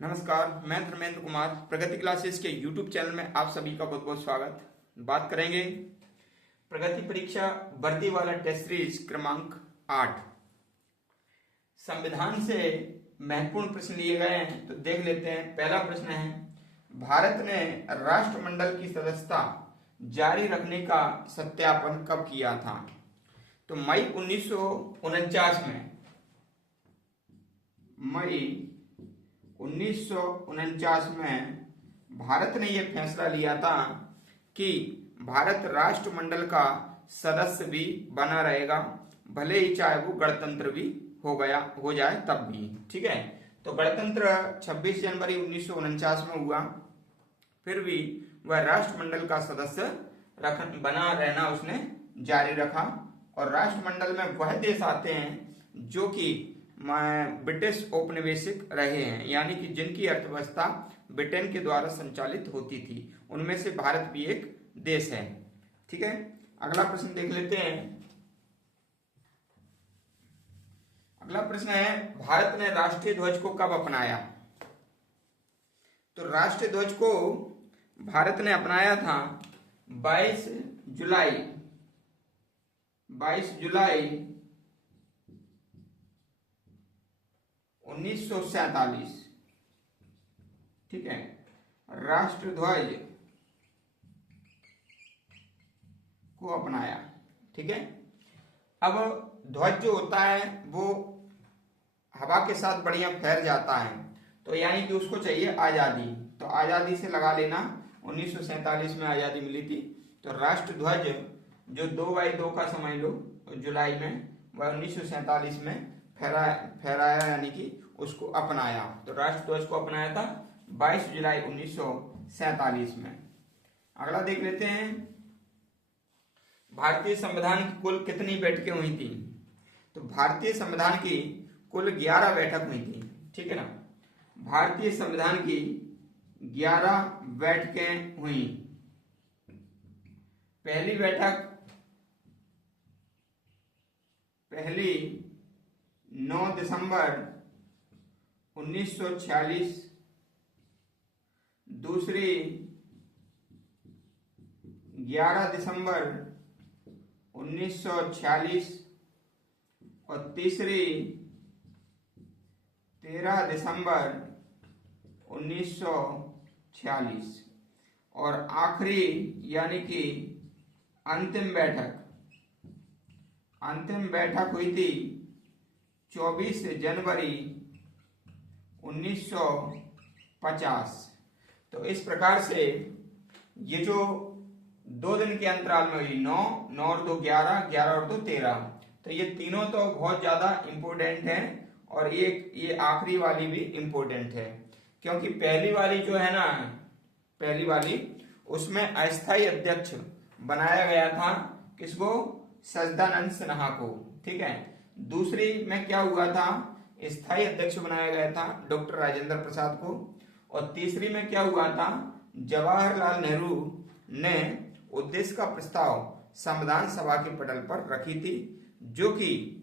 नमस्कार, मैं धर्मेंद्र कुमार प्रगति क्लासेस के YouTube चैनल में आप सभी का बहुत बहुत स्वागत। बात करेंगे प्रगति परीक्षा वर्दी वाला टेस्ट सीरीज क्रमांक 8। संविधान से महत्वपूर्ण प्रश्न लिए गए हैं, तो देख लेते हैं। पहला प्रश्न है, भारत ने राष्ट्रमंडल की सदस्यता जारी रखने का सत्यापन कब किया था? तो मई 1949 में। मई 1949 में भारत ने यह फैसला लिया था कि भारत राष्ट्रमंडल का सदस्य भी बना रहेगा, भले ही चाहे वो गणतंत्र भी हो जाए तब भी। ठीक है, तो गणतंत्र 26 जनवरी 1949 में हुआ, फिर भी वह राष्ट्रमंडल का सदस्य बना रहना उसने जारी रखा। और राष्ट्रमंडल में वह देश आते हैं जो कि ब्रिटिश औपनिवेशिक रहे हैं, यानी कि जिनकी अर्थव्यवस्था ब्रिटेन के द्वारा संचालित होती थी, उनमें से भारत भी एक देश है। ठीक है, अगला प्रश्न देख लेते हैं। अगला प्रश्न है, भारत ने राष्ट्रीय ध्वज को कब अपनाया? तो राष्ट्रीय ध्वज को भारत ने अपनाया था 22 जुलाई 1947। ठीक है, राष्ट्र ध्वज को अपनाया। ठीक है, अब ध्वज जो होता है वो हवा के साथ बढ़िया फैल जाता है, तो यानी कि उसको चाहिए आजादी। तो आजादी से लगा लेना, 1947 में आजादी मिली थी। तो राष्ट्र ध्वज जो 2/2 का समझ लो जुलाई में, वह 1947 में फहराया, यानी कि उसको अपनाया। तो राष्ट्र ध्वज को अपनाया था 22 जुलाई 1947 में। अगला देख लेते हैं, भारतीय संविधान की कुल कितनी बैठकें हुई थी? तो भारतीय संविधान की कुल 11 बैठक हुई थी। ठीक है ना, भारतीय संविधान की 11 बैठकें हुई। पहली 9 दिसंबर 1946, दूसरी 11 दिसंबर 1946 और तीसरी 13 दिसंबर 1946 और आखिरी यानी कि अंतिम बैठक हुई थी 24 जनवरी 1950। तो इस प्रकार से ये जो 2 दिन के अंतराल में हुई, 9 और 2 11, 11 और 2 13, तो ये तीनों तो बहुत ज्यादा इंपोर्टेंट है, और ये आखिरी वाली भी इंपोर्टेंट है, क्योंकि पहली वाली जो है ना, पहली वाली उसमें अस्थायी अध्यक्ष बनाया गया था किसको? सच्चिदानंद सिन्हा को। ठीक है, दूसरी में क्या हुआ था? स्थायी अध्यक्ष बनाया गया था डॉक्टर राजेंद्र प्रसाद को। और तीसरी में क्या हुआ था? जवाहरलाल नेहरू ने उद्देश्य का प्रस्ताव संविधान सभा के पटल पर रखी थी, जो कि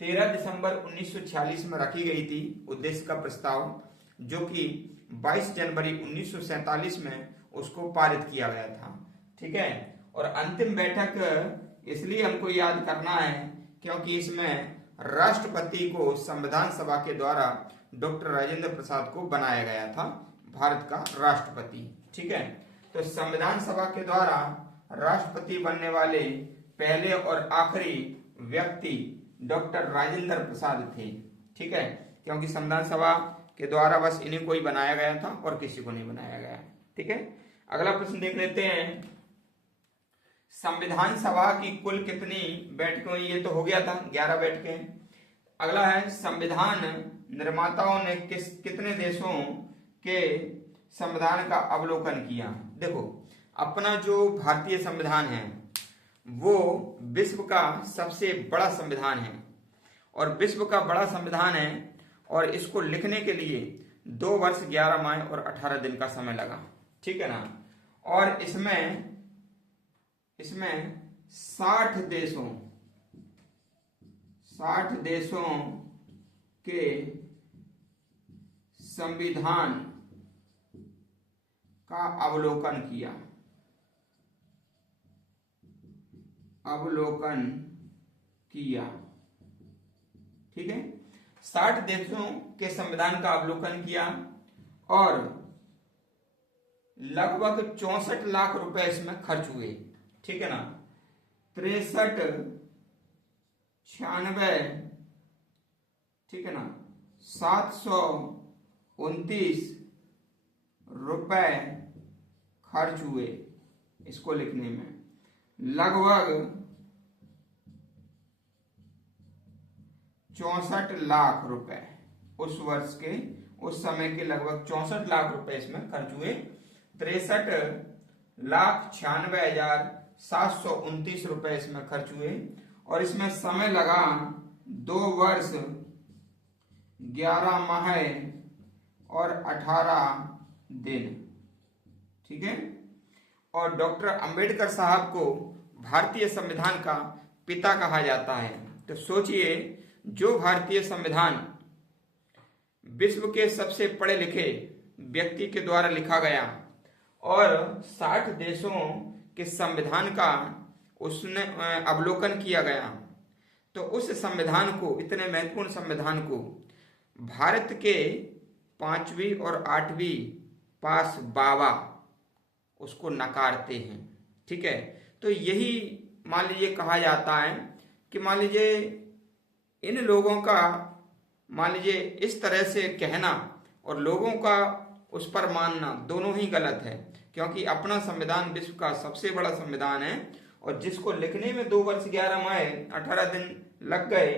13 दिसंबर 1946 में रखी गई थी उद्देश्य का प्रस्ताव, जो कि 22 जनवरी 1947 में उसको पारित किया गया था। ठीक है, और अंतिम बैठक इसलिए हमको याद करना है क्योंकि इसमें राष्ट्रपति को संविधान सभा के द्वारा डॉक्टर राजेंद्र प्रसाद को बनाया गया था भारत का राष्ट्रपति। ठीक है, तो संविधान सभा के द्वारा राष्ट्रपति बनने वाले पहले और आखिरी व्यक्ति डॉक्टर राजेंद्र प्रसाद थे। ठीक है, क्योंकि संविधान सभा के द्वारा बस इन्हीं को ही बनाया गया था और किसी को नहीं बनाया गया। ठीक है, अगला प्रश्न देख लेते हैं, संविधान सभा की कुल कितनी बैठकें हुई? ये तो हो गया था 11 बैठकें। अगला है, संविधान निर्माताओं ने कितने देशों के संविधान का अवलोकन किया? देखो, अपना जो भारतीय संविधान है वो विश्व का सबसे बड़ा संविधान है, और विश्व का बड़ा संविधान है, और इसको लिखने के लिए 2 वर्ष 11 माह और 18 दिन का समय लगा। ठीक है ना, और इसमें 60 देशों के संविधान का अवलोकन किया। ठीक है, 60 देशों के संविधान का अवलोकन किया और लगभग 64 लाख रुपए इसमें खर्च हुए। ठीक है ना, 63, 96, ठीक है ना, 729 रुपए खर्च हुए इसको लिखने में। लगभग 64 लाख रुपए उस वर्ष के, उस समय के लगभग 64 लाख रुपए इसमें खर्च हुए। 63,96,729 रुपए इसमें खर्च हुए और इसमें समय लगा 2 वर्ष 11 माह और 18 दिन। ठीक है, और डॉक्टर अंबेडकर साहब को भारतीय संविधान का पिता कहा जाता है। तो सोचिए, जो भारतीय संविधान विश्व के सबसे पढ़े लिखे व्यक्ति के द्वारा लिखा गया और 60 देशों के संविधान का उसने अवलोकन किया गया, तो उस संविधान को, इतने महत्वपूर्ण संविधान को भारत के 5वीं और 8वीं पास बाबा उसको नकारते हैं। ठीक है, तो यही मान लीजिए कहा जाता है कि मान लीजिए इन लोगों का, मान लीजिए इस तरह से कहना और लोगों का उस पर मानना दोनों ही गलत है, क्योंकि अपना संविधान विश्व का सबसे बड़ा संविधान है और जिसको लिखने में 2 वर्ष 11 माह 18 दिन लग गए,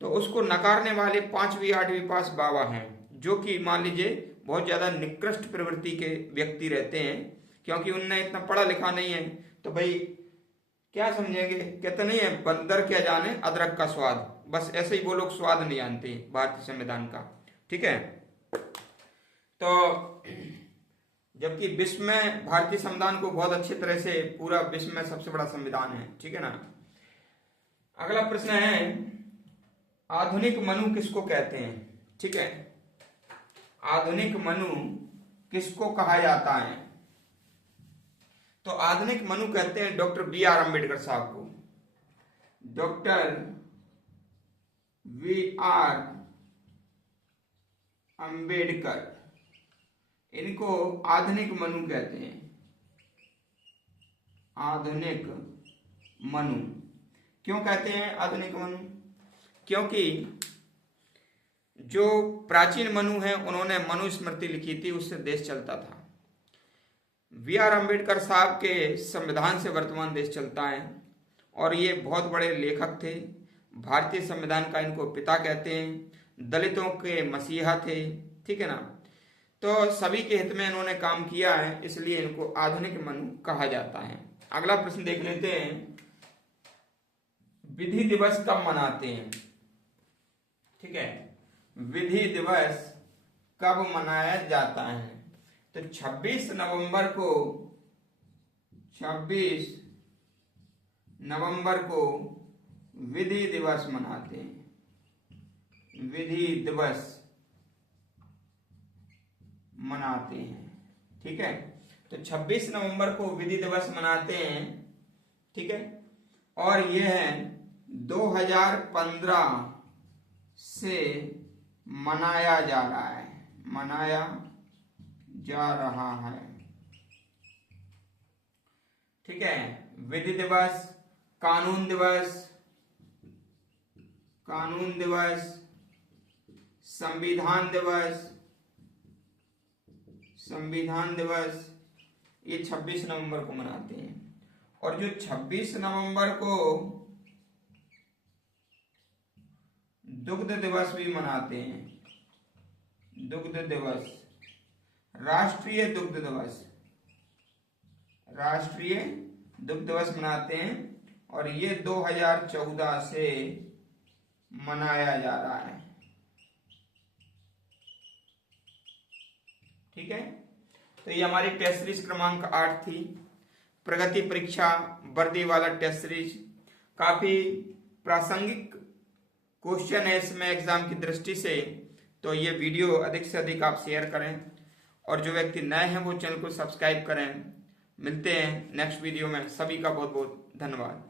तो उसको नकारने वाले 5वीं 8वीं पास बाबा हैं, जो कि मान लीजिए बहुत ज्यादा निकृष्ट प्रवृत्ति के व्यक्ति रहते हैं, क्योंकि उनने इतना पढ़ा लिखा नहीं है। तो भाई क्या समझेंगे, कहते नहीं है बंदर क्या जाने अदरक का स्वाद, बस ऐसे ही वो लोग स्वाद नहीं जानते भारतीय संविधान का। ठीक है, तो जबकि विश्व में भारतीय संविधान को बहुत अच्छी तरह से, पूरा विश्व में सबसे बड़ा संविधान है। ठीक है ना, अगला प्रश्न है, आधुनिक मनु किसको कहते हैं? ठीक है, आधुनिक मनु किसको कहा जाता है? तो आधुनिक मनु कहते हैं डॉक्टर B.R. अम्बेडकर साहब को। Doctor B.R. अम्बेडकर, इनको आधुनिक मनु कहते हैं। आधुनिक मनु क्यों कहते हैं आधुनिक मनु? क्योंकि जो प्राचीन मनु हैं उन्होंने मनुस्मृति लिखी थी, उससे देश चलता था। B.R. अम्बेडकर साहब के संविधान से वर्तमान देश चलता है और ये बहुत बड़े लेखक थे। भारतीय संविधान का इनको पिता कहते हैं, दलितों के मसीहा थे। ठीक है ना, तो सभी के हित में इन्होंने काम किया है, इसलिए इनको आधुनिक मनु कहा जाता है। अगला प्रश्न देख लेते हैं, विधि दिवस कब मनाते हैं? ठीक है, विधि दिवस कब मनाया जाता है? तो 26 नवंबर को, 26 नवंबर को विधि दिवस मनाते हैं। विधि दिवस मनाते हैं। ठीक है, तो 26 नवंबर को विधि दिवस मनाते हैं। ठीक है, और यह है 2015 से मनाया जा रहा है, मनाया जा रहा है। ठीक है, विधि दिवस, कानून दिवस, कानून दिवस, संविधान दिवस, संविधान दिवस, ये 26 नवंबर को मनाते हैं। और जो 26 नवंबर को दुग्ध दिवस भी मनाते हैं, दुग्ध दिवस, राष्ट्रीय दुग्ध दिवस, राष्ट्रीय दुग्ध दिवस मनाते हैं और ये 2014 से मनाया जा रहा है। ठीक है, तो ये हमारी टेस्ट सीरीज क्रमांक 8 थी, प्रगति परीक्षा वर्दी वाला टेस्ट सीरीज। काफी प्रासंगिक क्वेश्चन है इसमें एग्जाम की दृष्टि से, तो ये वीडियो अधिक से अधिक आप शेयर करें और जो व्यक्ति नए हैं वो चैनल को सब्सक्राइब करें। मिलते हैं नेक्स्ट वीडियो में। सभी का बहुत बहुत धन्यवाद।